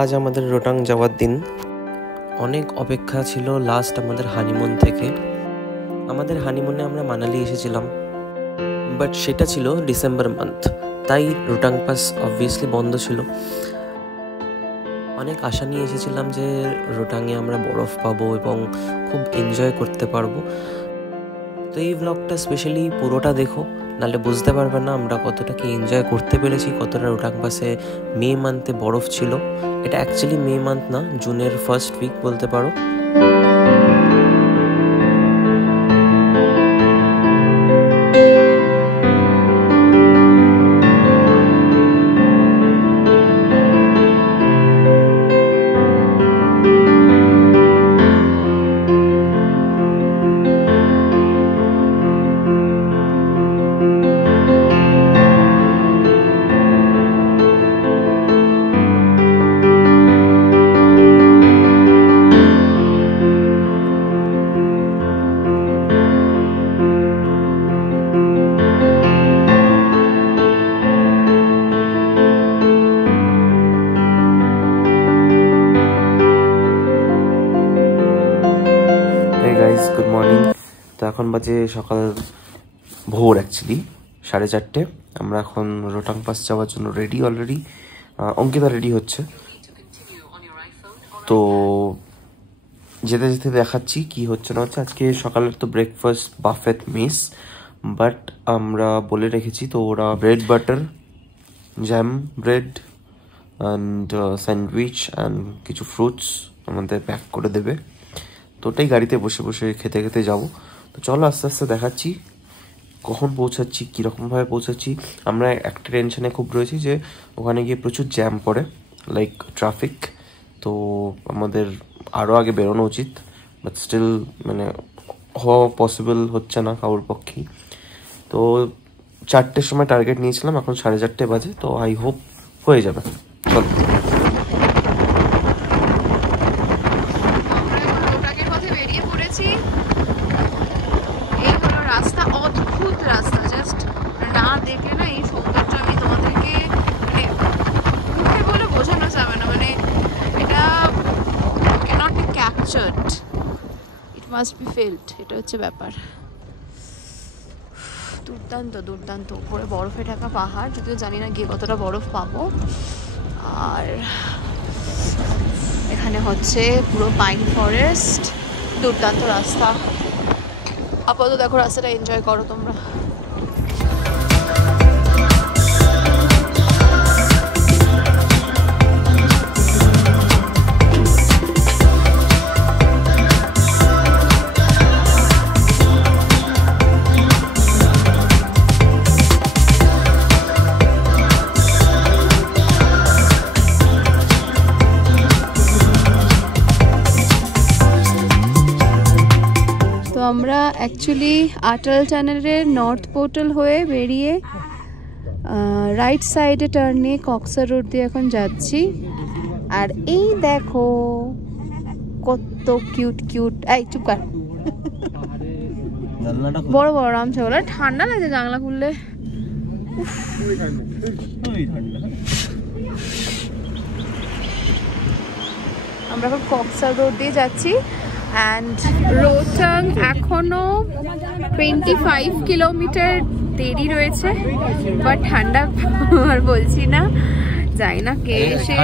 আজ আমাদের রোটাং যাওয়ার দিন। অনেক অপেক্ষা ছিল লাস্ট আমাদের হানিমুন থেকে। আমাদের হানিমুনে আমরা মানালি এসেছিলাম, বাট সেটা ছিল ডিসেম্বর মান্থ, তাই রোটাং পাস অবভিয়াসলি বন্ধ ছিল। অনেক আশা নিয়ে এসেছিলাম যে রোটাংয়ে আমরা বরফ পাবো এবং খুব এনজয় করতে পারবো। তো এই ব্লগটা স্পেশালি পুরোটা দেখো, নাহলে বুঝতে পারবে না আমরা কতটা কি এনজয় করতে পেরেছি, কতটা রোটাং পাসে মে মান্থে বরফ ছিল। এটা অ্যাকচুয়ালি মে মান্থ না, জুনের ফার্স্ট উইক বলতে পারো। Good morning. তো এখন বাজে সকাল ভোর, অ্যাকচুয়ালি 4:30। আমরা এখন রোটাং পাস যাওয়ার জন্য রেডি অলরেডি। অঙ্কিতা রেডি হচ্ছে। তো যেতে যেতে দেখাচ্ছি কি হচ্ছে না হচ্ছে। আজকে সকালের তো ব্রেকফাস্ট বাফেট মেস, বাট আমরা বলে রেখেছি, তো ওরা bread butter, jam, bread and sandwich and কিছু ফ্রুটস আমাদের প্যাক করে দেবে। তো ওটাই গাড়িতে বসে বসে খেতে খেতে যাবো। তো চলো আস্তে আস্তে দেখাচ্ছি কখন পৌঁছাচ্ছি, কীরকমভাবে পৌঁছাচ্ছি। আমরা একটা টেনশনে খুব রয়েছি যে ওখানে গিয়ে প্রচুর জ্যাম পড়ে, লাইক ট্রাফিক। তো আমাদের আরও আগে বেরোনো উচিত, বাট স্টিল মানে হওয়া পসিবল হচ্ছে না কারোর পক্ষেই। তো 4টের সময় টার্গেট নিয়েছিলাম, এখন 4:30 বাজে। তো আই হোপ হয়ে যাবে। চলো। মাস্ট বি ফেল্ড, এটা হচ্ছে ব্যাপার। দুর্দান্ত দুর্দান্ত, উপরে বরফে ঢাকা পাহাড়, যদিও জানি না গিয়ে কতটা বরফ পাবো। আর এখানে হচ্ছে পুরো পাইন ফরেস্ট, দুর্দান্ত রাস্তা। আপাতত দেখো রাস্তাটা এনজয় করো তোমরা। আমরা অ্যাকচুয়ালি আটাল টানেলের নর্থ পোর্টাল হয়ে বেরিয়ে রাইট সাইডে টার্ন নিয়ে কক্সা রোড দিয়ে এখন যাচ্ছি। আর এই দেখো কত কিউট কিউট, এই চুপ কর, বড় বড় রামছাওয়ালা। ঠান্ডা লাগছে জানলা খুললে। আমরা এখন কক্সা রোড দিয়ে যাচ্ছি। অ্যান্ড রোটাং এখনো 25 কিলোমিটার দেরি রয়েছে, বাট ঠান্ডা আর বলছি না, যাই না কে এসে।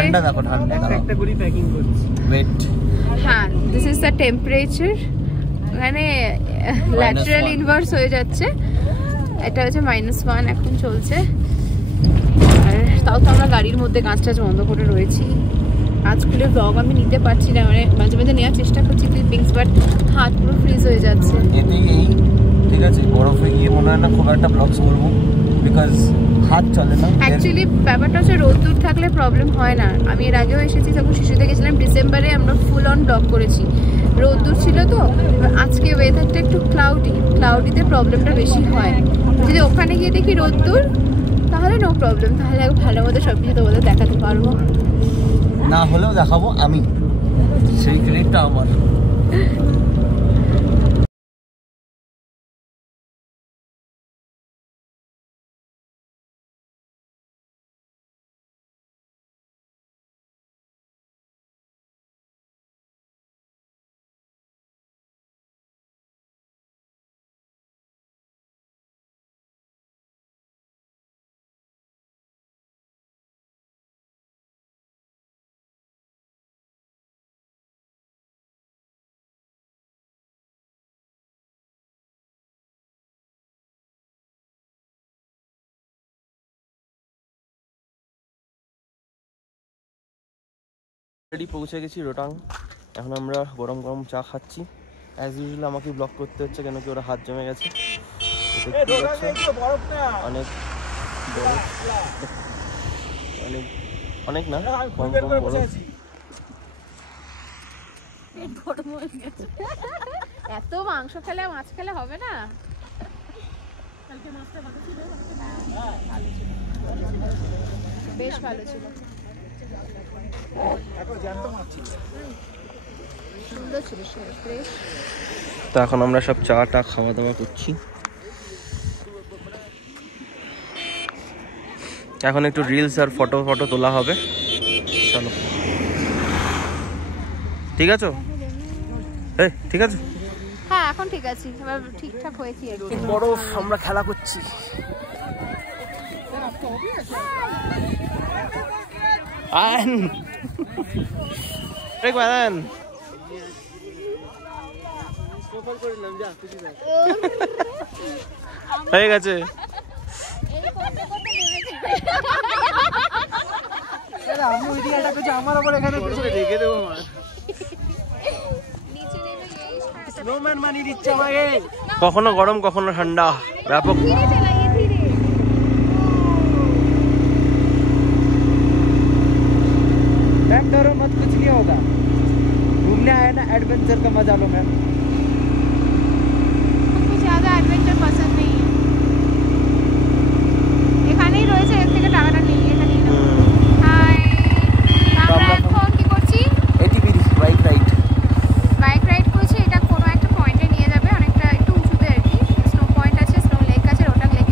হ্যাঁ, দিস ইজ দ্য টেম্পারেচার। এখানে ল্যাটারাল ইনভার্স হয়ে যাচ্ছে। এটা হচ্ছে -1 এখন চলছে। আর তাও তো আমরা গাড়ির মধ্যে কাঁচ টাচ বন্ধ করে রয়েছি। আজ খুলে ব্লগ আমি নিতে পারছি না, মানে মাঝে মাঝে নেওয়ার চেষ্টা করছি ক্লিপিংস, বাট হাত পুরো ফ্রিজ হয়ে যাচ্ছে। ঠিক আছে, বরফে গিয়ে মনে হয় না খুব একটা ব্লগস করবো, বিকজ হাত চলে না। অ্যাকচুয়ালি ব্যাপারটা হচ্ছে রোদ্দুর থাকলে প্রবলেম হয় না। আমি এর আগেও এসেছি, যখন শিশুতে গেছিলাম ডিসেম্বরে, আমরা ফুল অন ব্লগ করেছি। রোদ্দুর ছিল তো, আজকে ওয়েদারটা একটু ক্লাউডিতে প্রবলেমটা বেশি হয়। যদি ওখানে গিয়ে দেখি রোদ্দুর, তাহলে নো প্রবলেম, তাহলে ভালো মতো সব কিছু তোমাদের দেখাতে পারবো। না হলেও দেখাবো আমি, সেই ক্রেডিটটা আমার। অলরেডি পৌঁছে গেছি রোটাং। এখন আমরা গরম গরম চা খাচ্ছি। অ্যাজ ইউজুয়াল আমাকে ব্লগ করতে হচ্ছে কেন কি ওরা হাত জমে গেছে। অনেক অনেক অনেক না কম কম বরফ। এত মাংস খেলে মাছ খেলে হবে না। বেশ ভালো ছিল, সুন্দর ছিল, ফ্রেশ। তো এখন আমরা সব চা টা খাওয়া দাওয়া করছি। এখন একটু রিলস আর ফটো ফটো তোলা হবে। চলো, ঠিক আছে? এই ঠিক আছে, হ্যাঁ এখন ঠিক আছে, এবার ঠিকঠাক হয়েছি। বরফ আমরা খেলা করছি। হয়ে গেছে। কখনো গরম কখনো ঠান্ডা, ব্যাপক। मैम डरो मत, कुछ नहीं होगा। घूमने आया ना, एडवेंचर का मजा लो मैम। मुझे ज़्यादा एडवेंचर पसंद नहीं है। এখানেই রয়েছে, এর থেকে টাকাটা নেই, এখানেই না। হাই, আমরা এখন কি করছি? ATV bike ride. Bike ride করছি। এটা কোনো একটা পয়েন্টে নিয়ে যাবে, অনেকটা একটু উঁচুতে আর কি। স্নো পয়েন্ট আছে, স্নো লেক আছে, রোটাং লেক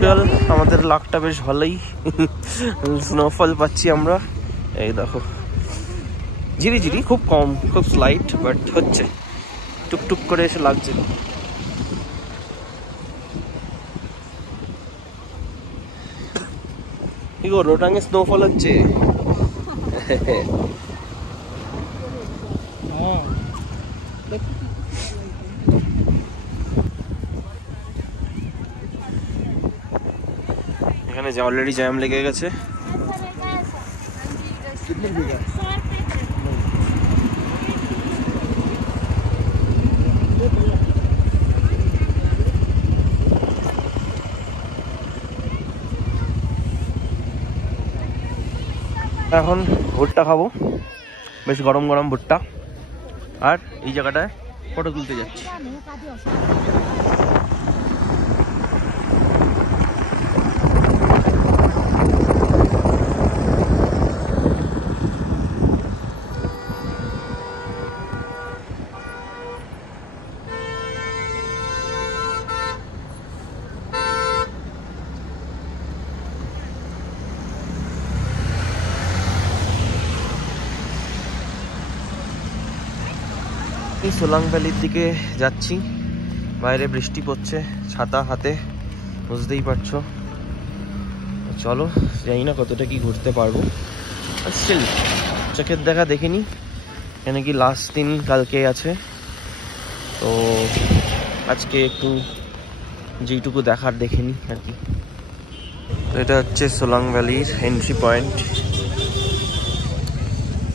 টোটাল আমাদের লাকটা বেশ ভালোই, স্নোফল পাচ্ছি আমরা। এই দেখো ঝিরি ঝিরি, খুব কম, খুব স্লাইট, বাট হচ্ছে, টুকটুক করে এসে লাগছে। কি গো, রোটাঙে স্নোফল হচ্ছে? এখানে যে অলরেডি জ্যাম লেগে গেছে। এখন ভুট্টা খাবো, বেশ গরম গরম ভুট্টা, আর এই জায়গাটায় ফটো তুলতে যাচ্ছি। সোলাং ভ্যালির দিকে যাচ্ছি, বাইরে বৃষ্টি পড়ছে, ছাতা হাতে, বুঝতেই পারছো। চলো, জানি না কতটা কি ঘুরতে পারবো, স্টিল চোখের দেখা দেখিনি, কেন কি লাস্ট দিন কালকে আছে, তো আজকে একটু যেইটুকু দেখার দেখিনি আর কি। তো এটা হচ্ছে সোলাং ভ্যালির এন্ট্রি পয়েন্ট।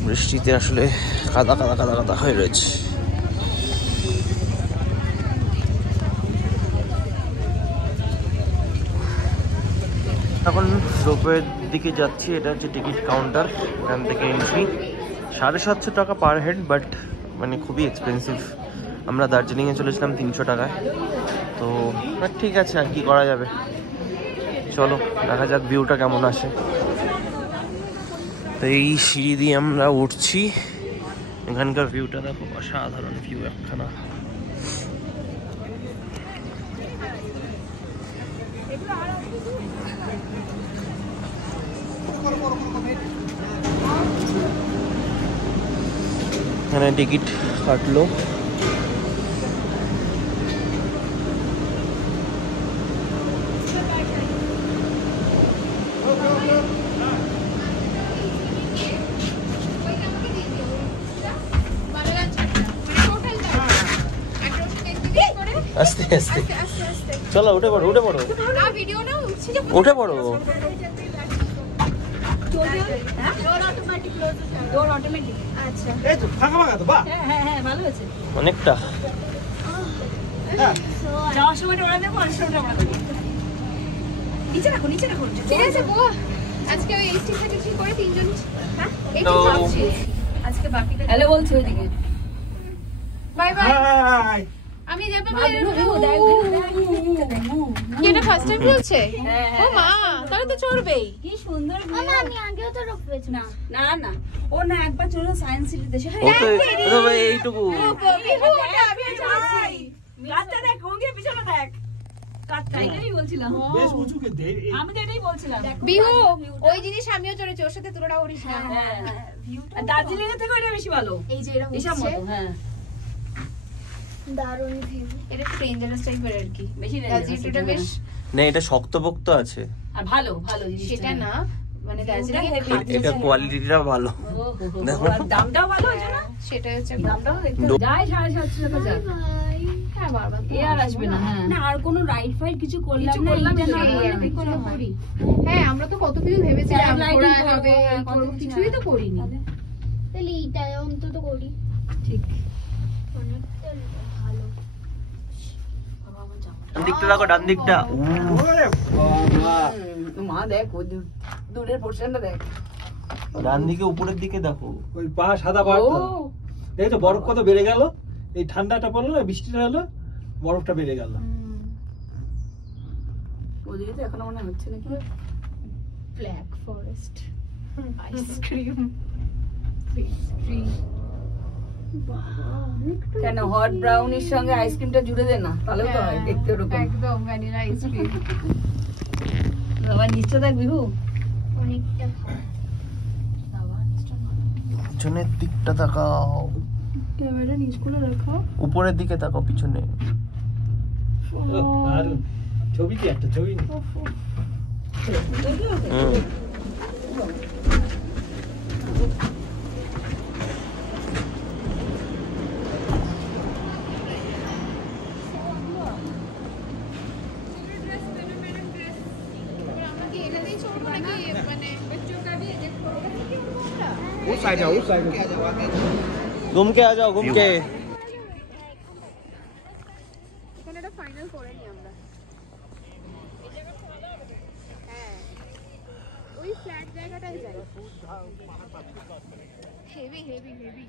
বৃষ্টিতে আসলে কাদা কাদা কাদা কাদা হয়ে রয়েছে। এখন রোপওয়ের দিকে যাচ্ছি, এটা হচ্ছে টিকিট কাউন্টার, এখান থেকে এন্ট্রি 750 টাকা পার হেড, বাট মানে খুবই এক্সপেন্সিভ। আমরা দার্জিলিংয়ে চলেছিলাম 300 টাকায়, তো ঠিক আছে, আর কি করা যাবে। চলো দেখা যাক ভিউটা কেমন আসে। তো এই সিঁড়ি দিয়ে আমরা উঠছি, এখানকার ভিউটা দেখো, অসাধারণ ভিউ একখানা। এখানে টিকিট কাটলো, আস্তে আস্তে চলো, উঠে পড়ো উঠে পড়ো উঠে পড়ো। অনেকটা হ্যালো বলছি ওইদিকে, বাই বাই। আমি যাবো, এটা ফার্স্ট টাইম বলছে। ও মা, তাহলে তো চড়বেই। কি সুন্দর, আমি আগেও তো রোপওয়েতে না না না, ও না একবার চলো সায়েন্স সিটিতে, এইটুকু গাছটা দেখ, ওকে পিছনে দেখ, এটাই বলছিলাম, বেশ উঁচু কিন্তু, আমি তো এটাই বলছিলাম। বিহু ওই জিনিস আমিও চড়েছি, ওর সাথে তুলনা করিস না। দার্জিলিং এর থেকে ওইটা বেশি ভালো, এই যে এরকম মতো। হ্যাঁ, দারুণ ভিউ। এটা একটু ডেঞ্জারাস টাইপের আর কি, বেশি দার্জিলিংটা বেশ না, এটা শক্তপোক্ত আছে আর ভালো ভালো জিনিস, সেটা না মানে দার্জিলিং এর এটা কোয়ালিটিটা ভালো, দেখো দামটাও ভালো আছে না, সেটা হচ্ছে দামটাও দেখতে যায় 750 টাকা যায়। হ্যাঁ বারবার এ আর আসবে না। না আর কোনো রাইড ফাইড কিছু করলাম না, এটা না কোনো করি। হ্যাঁ আমরা তো কত কিছু ভেবেছিলাম, ঘোরা হবে, কত কিছুই তো করিনি। তাহলে এইটা অন্তত করি, ঠিক। ডান দিকটা দেখো, ডান দিকটা, মা দেখ ওই দূরের পোরশনটা দেখ, ডান দিকে উপরের দিকে দেখো, ওই পা সাদা পাহাড়টা দেখো, বরফ কত বেড়ে গেল। এই ঠান্ডাটা পড়লো না, বৃষ্টিটা হলো, বরফটা বেড়ে গেল। ওদিকে তো এখনো মনে হচ্ছে নাকি ব্ল্যাক ফরেস্ট, আইসক্রিম, কেন হট ব্রাউনির সঙ্গে আইসক্রিমটা জুড়ে দে না, তাহলেও তো হয় দেখতে ওরকম। একদম ভ্যানিলা আইসক্রিম। আবার নিশ্চয় দেখ বিহু অনেকটা পিছনের দিকটা তাকাও, ক্যামেরা নিচ করে রাখো। উপরের দিকে তাকাও, পিছনে। আর ছবি কি একটা ছবি घूम के आ जाओ, घूम के। এখানে একটা ফাইনাল করে নি আমরা। হ্যাঁ ওই ফ্ল্যাট জায়গাটাই যাই। Heavy heavy heavy.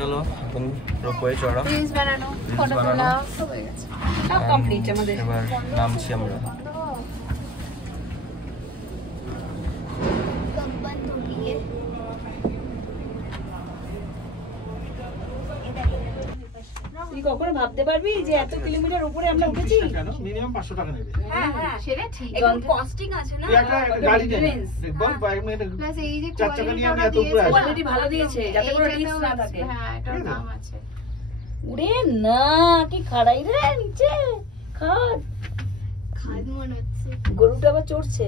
গেল এখন রোপওয়ে চড়া, রিলস বানানো, ফটো তোলা সব হয়ে গেছে। সব কমপ্লিট আমাদের। এবার নামছি আমরা। कंपन टूटी है। তুই কখনো ভাবতে পারবি যে এত কিলোমিটার উপরে আমরা উঠেছি? কেন মিনিমাম 500 টাকা নেবে। হ্যাঁ হ্যাঁ সেটা ঠিক। একদম কস্টিং আছে না। তুই একটা গাড়ি দে বল বাইক নিয়ে প্লাস এই যে চার চাকা নিয়ে আমি এত উপরে আসি। কোয়ালিটি ভালো দিয়েছে যাতে কোনো রিস্ক না থাকে। হ্যাঁ এটার দাম আছে। উড়ে না কি খাড়াই রে নিচে খাদ खाद मन হচ্ছে। গরুটা আবার চড়ছে।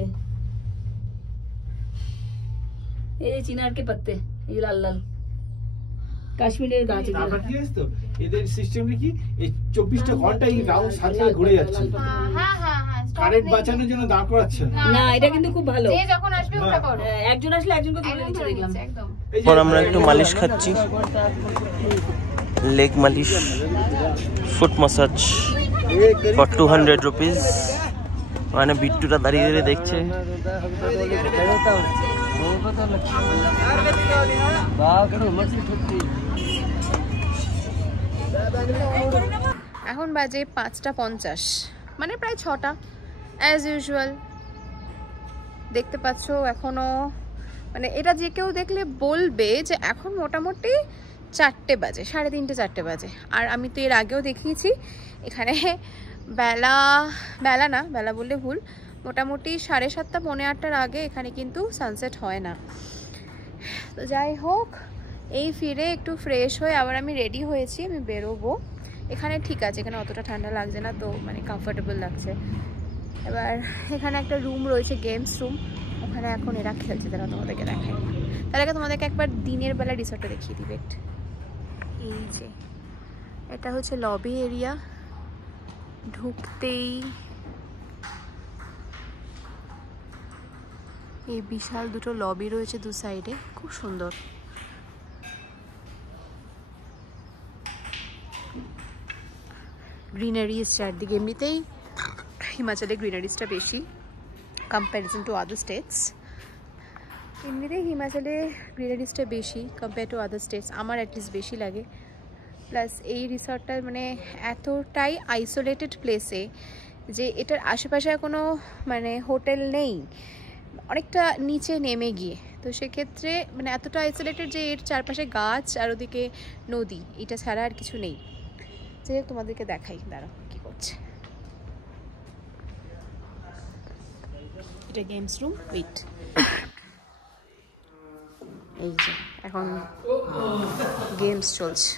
এই চিনার কে পাত্তে, এই লাল লাল কাশ্মীরের গাছ এগুলো। তারপর কি জানিস তো এদের সিস্টেমে কি এই 24টা ঘন্টা এই রাউন্ড সার্কেল ঘুরে যাচ্ছে। হ্যাঁ হ্যাঁ হ্যাঁ কারেন্ট বাঁচানোর জন্য দাঁড় করাচ্ছে না। না এটা কিন্তু খুব ভালো। যে যখন আসবে ওটা করো। একজন আসলে একজনকে ধরে একদম নিচে ধরে দেখলাম। নিচ্ছে, একদম। এই যে পর আমরা একটু মালিশ খাচ্ছি, লেগ মালিশ, ফুট মাসাজ ফর 200 রুপিস। মানে বিট্টুটা দাঁড়িয়ে দাঁড়িয়ে দেখছে। এখন বাজে 5:50, মানে প্রায় 6টা অ্যাজ ইউজুয়াল। দেখতে পাচ্ছ এখনো, মানে এটা যে কেউ দেখলে বলবে যে এখন মোটামুটি 4টে বাজে, 3:30 4টে বাজে। আর আমি তো এর আগেও দেখিয়েছি এখানে বেলা বললে ভুল, মোটামুটি 7:30 পৌনে 8টার আগে এখানে কিন্তু সানসেট হয় না। তো যাই হোক, এই ফিরে একটু ফ্রেশ হয়ে আবার আমি রেডি হয়েছি, আমি বেরোবো। এখানে ঠিক আছে, এখানে অতটা ঠান্ডা লাগছে না, তো মানে কমফোর্টেবল লাগছে। এবার এখানে একটা রুম রয়েছে, গেমস রুম, ওখানে এখন এরা খেলছে, তারা তোমাদেরকে দেখায়। তার আগে তোমাদেরকে একবার দিনের বেলা রিসর্টটা দেখিয়ে দিবে। এই যে এটা হচ্ছে লবি এরিয়া, ঢুকতেই এই বিশাল দুটো লবি রয়েছে দু সাইডে, খুব সুন্দর। গ্রিনারিজ চারদিকে, এমনিতেই হিমাচলে গ্রিনারিজটা বেশি কম্প্যারিজন টু আদার স্টেটস। এমনিতেই হিমাচলে গ্রিনারিজটা বেশি কম্পেয়ার টু আদার স্টেটস, আমার অ্যাটলিস্ট বেশি লাগে। প্লাস এই রিসর্টটা মানে এতটাই আইসোলেটেড প্লেসে যে এটার আশেপাশে কোনো মানে হোটেল নেই, অনেকটা নিচে নেমে গিয়ে। তো সেক্ষেত্রে মানে এতটা আইসোলেটেড যে এর চারপাশে গাছ আর ওদিকে নদী, এটা ছাড়া আর কিছু নেই। যাই হোক তোমাদেরকে দেখাই, দাঁড়াও কী করছে। এটা গেমস রুম, ওয়েট, এই যে এখন গেমস চলছে।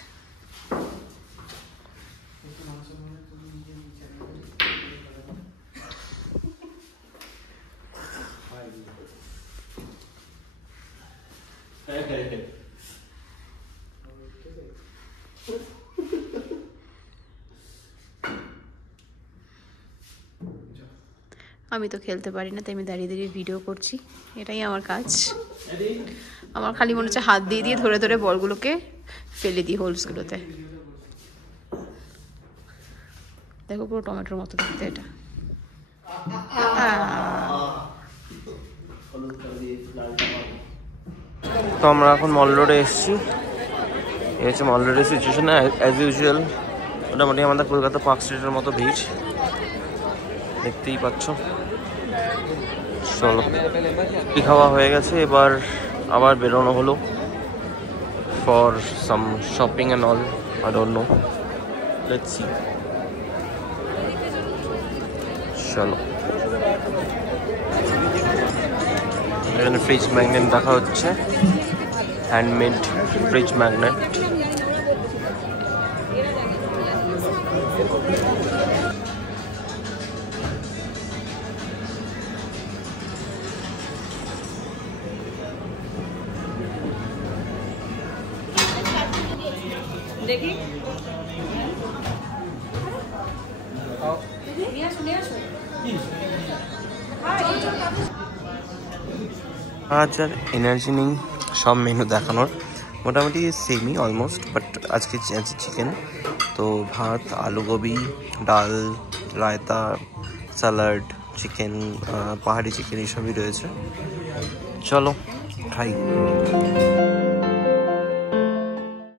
আমি তো খেলতে পারি না, তাই আমি দাঁড়িয়ে দাঁড়িয়ে ভিডিও করছি, এটাই আমার কাজ। আমার খালি মনে হচ্ছে হাত দিয়ে দিয়ে ধরে ধরে বলগুলোকে ফেলে দিই হোলসগুলোতে। দেখো পুরো টমেটোর মতো দেখতে এটা। তো আমরা এখন মল রোডে এসেছি, এই হচ্ছে মল রোডের সিচুয়েশন। অ্যাজ ইউজুয়াল মোটামুটি আমাদের কলকাতা পার্ক স্ট্রিটের মতো ভিড় দেখতেই পাচ্ছ। চলো, কি খাওয়া হয়ে গেছে, এবার আবার বেরোনো হলো। for some shopping and all. I don't know. Let's see. চলো, এখানে ফ্রিজ ম্যাগনেট দেখা হচ্ছে, হ্যান্ডমেড ফ্রিজ ম্যাগনেট। দেখি আজ আর এনার্জি নেই সব মেনু দেখানোর, মোটামুটি সেমই অলমোস্ট, বাট আজকে আছে চিকেন, তো ভাত, আলু গোবি, ডাল, রায়তা, স্যালাড, চিকেন, পাহাড়ি চিকেন এইসবই রয়েছে। চলো খাই।